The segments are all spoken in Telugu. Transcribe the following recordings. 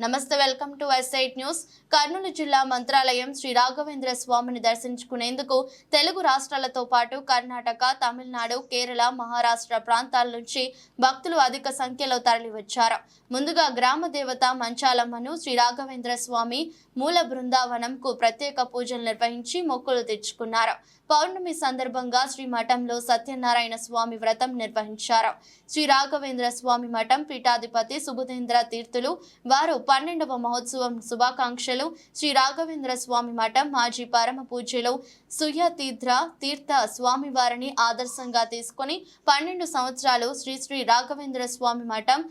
నమస్తే welcome to SIT news. Kurnool జిల్లా మంత్రాలయం శ్రీ రాఘవేంద్ర స్వామిని దర్శించుకునేందుకు తెలుగు రాష్ట్రాలతో పాటు కర్ణాటక తమిళనాడు కేరళ మహారాష్ట్ర ప్రాంతాల నుంచి భక్తులు అధిక సంఖ్యలో తరలివచ్చారు. ముందుగా గ్రామ దేవత మంచాలమ్మను శ్రీ రాఘవేంద్ర స్వామి మూల బృందావనంకు ప్రత్యేక పూజలు నిర్వహించి మొక్కులు తెచ్చుకున్నారు. పౌర్ణమి సందర్భంగా శ్రీ మఠంలో సత్యనారాయణ స్వామి వ్రతం నిర్వహించారు. శ్రీ రాఘవేంద్ర స్వామి మఠం పీఠాధిపతి సుబుధేంద్ర తీర్థులు వారు పన్నెండవ మహోత్సవం శుభాకాంక్షలు. శ్రీ రాఘవేంద్ర స్వామి మఠం మాజీ పరమ పూజ్యులు సుయతీర్థ తీర్థ స్వామి వారిని ఆదర్శంగా తీసుకొని పన్నెండు సంవత్సరాలు శ్రీ శ్రీ రాఘవేంద్ర స్వామి మఠం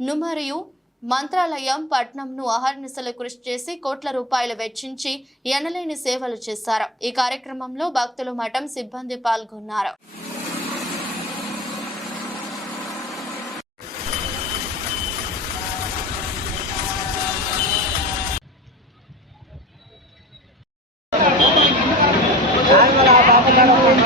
నుమరియు మంత్రాలయం పట్నంను అహర్నిశలు కృషి చేసి కోట్ల రూపాయలు వెచ్చించి ఎనలేని సేవలు చేశారు. ఈ కార్యక్రమంలో భక్తులు మఠం సిబ్బంది పాల్గొన్నారు. Phone